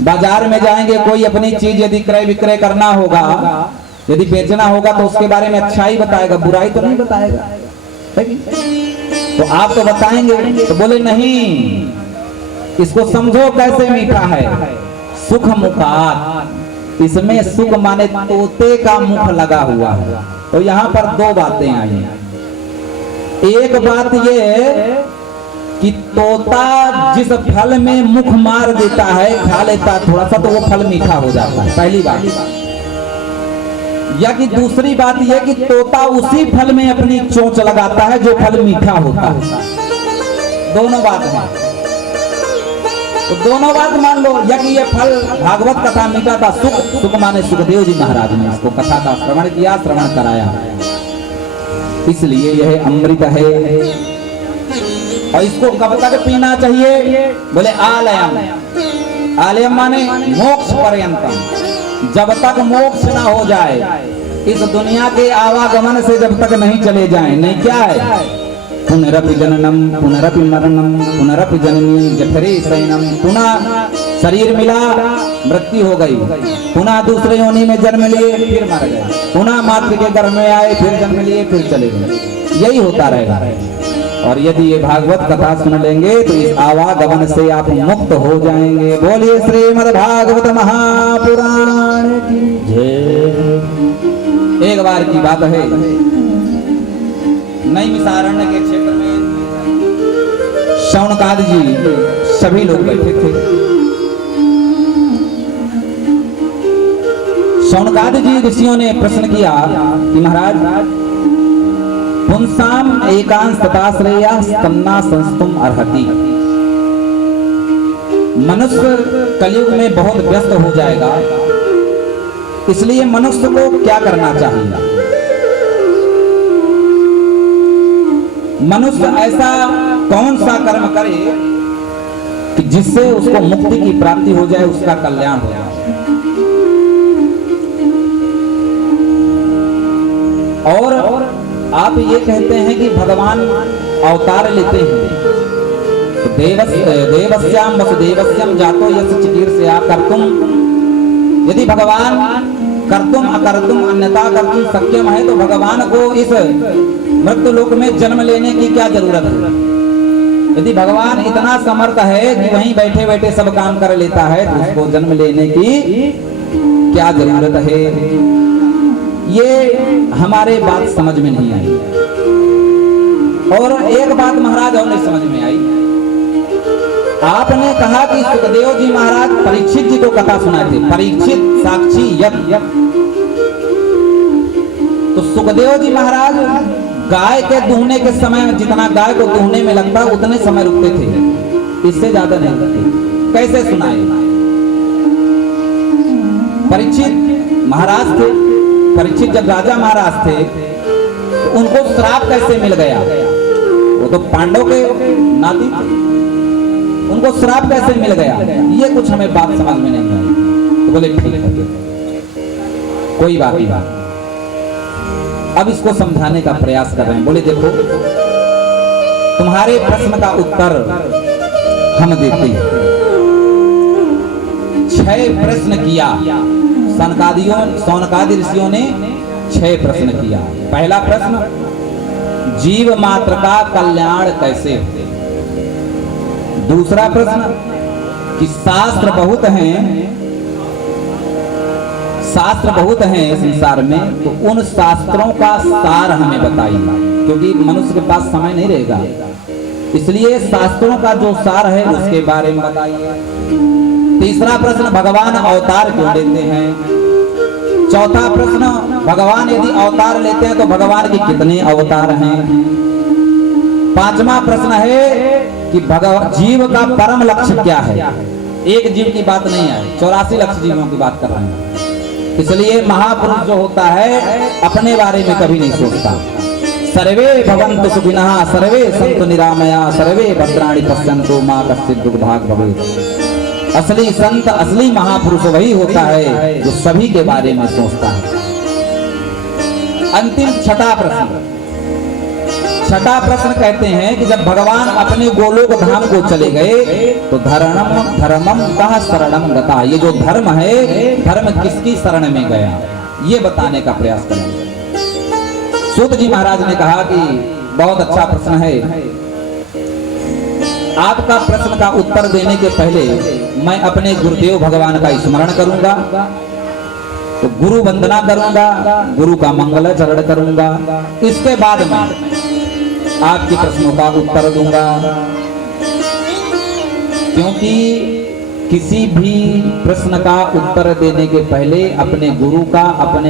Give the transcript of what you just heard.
बाजार में जाएंगे, कोई अपनी चीज यदि क्रय विक्रय करना होगा, यदि बेचना होगा तो उसके बारे में अच्छाई बताएगा, बुराई तो नहीं बताएगा। तो आप तो बताएंगे, तो बोले नहीं, इसको समझो कैसे मीठा है। सुख मुखात, इसमें सुख माने तोते का मुख लगा हुआ है। तो यहाँ पर दो बातें आई। एक बात ये कि तोता जिस फल में मुख मार देता है, खा लेता थोड़ा सा, तो वो फल मीठा हो जाता है, पहली बात। या कि दूसरी बात यह कि तोता उसी फल में अपनी चोंच लगाता है जो फल मीठा होता है। दोनों बात है, तो दोनों बात मान लो। या कि ये फल भागवत कथा मीठा था, सुख माने सुखदेव जी महाराज ने इसको कथा का श्रवण किया, श्रवण कराया, इसलिए यह अमृत है। और इसको कब तक पीना चाहिए? बोले आलयम। आलयम माने मोक्ष पर्यंतम, जब तक मोक्ष ना हो जाए, इस दुनिया के आवागमन से जब तक नहीं चले जाएं। नहीं क्या है? पुनरपि जननम पुनरपि मरणम पुनरपि जननी जठरे शयनम। पुनः शरीर मिला, मृत्यु हो गई, पुनः दूसरे योनि में जन्म लिए, फिर मर गए, पुनः मातृ के गर्भ में आए, फिर जन्म लिए, फिर चले गए। यही होता रहेगा। और यदि ये भागवत कथा सुन लेंगे तो इस आवागमन से आप मुक्त हो जाएंगे। बोलिए श्रीमद् भागवत महापुराण की जय। एक बार की बात है, नैमिषारण्य के क्षेत्र में शौनकादि जी सभी लोग बैठे थे। शौनकादि जी ऋषियों ने प्रश्न किया कि महाराज, पुंसाम एकांशतता श्रेया स्तन्ना संस्तुम अर्हति। मनुष्य कलयुग में बहुत व्यस्त हो जाएगा, इसलिए मनुष्य को क्या करना चाहिए? मनुष्य ऐसा कौन सा कर्म करे कि जिससे उसको मुक्ति की प्राप्ति हो जाए, उसका कल्याण हो जाए। और आप ये कहते हैं कि भगवान अवतार लेते हैं, तो देवस्याम वसुदेवस्यम जातो यस्य चिकीर्षया कर्तुम। यदि भगवान कर्तुम अकर्तुम अन्यथा कर्तुम शक्यम है, तो भगवान को इस मृत्यु लोक में जन्म लेने की क्या जरूरत है? यदि भगवान इतना समर्थ है कि वहीं बैठे बैठे सब काम कर लेता है, तो उसको जन्म लेने की क्या जरूरत है? ये हमारे बात समझ में नहीं आई। और एक बात महाराज और नहीं समझ में आई। आपने कहा कि सुखदेव जी महाराज परीक्षित जी को कथा सुनाए थे, परीक्षित साक्षी यज्ञ। तो सुखदेव जी महाराज गाय के दूहने के समय, जितना गाय को दूहने में लगता उतने समय रुकते थे, इससे ज्यादा नहीं रुकते। कैसे सुनाए? परीक्षित महाराज थे, परीक्षित जब राजा महाराज थे तो उनको श्राप कैसे मिल गया? वो तो पांडव के नाती थे, उनको श्राप कैसे मिल गया? ये कुछ हमें बात समझ में नहीं आई। तो बोले ठीक है, कोई बात नहीं, अब इसको समझाने का प्रयास कर रहे हैं। बोले देखो, तुम्हारे प्रश्न का उत्तर हम देते हैं। 6 प्रश्न किया सौनकादि ऋषियों ने 6 प्रश्न किया। पहला प्रश्न, जीव मात्र का कल्याण कैसे हो? दूसरा प्रश्न कि शास्त्र बहुत हैं संसार में, तो उन शास्त्रों का सार हमें बताइए, क्योंकि मनुष्य के पास समय नहीं रहेगा, इसलिए शास्त्रों का जो सार है उसके बारे में बताइए। तीसरा प्रश्न, भगवान अवतार क्यों लेते हैं? चौथा प्रश्न, भगवान यदि अवतार लेते हैं तो भगवान के कितने अवतार हैं? पांचवा प्रश्न है कि जीव का परम लक्ष्य क्या है? एक जीव की बात नहीं है, 84 लाख जीवों की बात कर रहे हैं। इसलिए महापुरुष जो होता है अपने बारे में कभी नहीं सोचता। सर्वे भवन्तु सुखिनः सर्वे सन्तु निरामया सर्वे भद्राणि पश्यन्तु मा कश्चित् दुर्भाग् भवेत्। असली संत, असली महापुरुष वही होता है जो सभी के बारे में सोचता है। अंतिम छठा प्रश्न, छठा प्रश्न कहते हैं कि जब भगवान अपने गोलोक धाम को चले गए तो धर्मम कहा शरणम गता, ये जो धर्म है, धर्म किसकी शरण में गया, ये बताने का प्रयास करेंगे। सूत जी महाराज ने कहा कि बहुत अच्छा प्रश्न है, आपका प्रश्न का उत्तर देने के पहले मैं अपने गुरुदेव भगवान का स्मरण करूंगा, तो गुरु वंदना करूंगा, गुरु का मंगलाचरण करूंगा, इसके बाद में आपके प्रश्नों का उत्तर दूंगा। क्योंकि किसी भी प्रश्न का उत्तर देने के पहले अपने गुरु का, अपने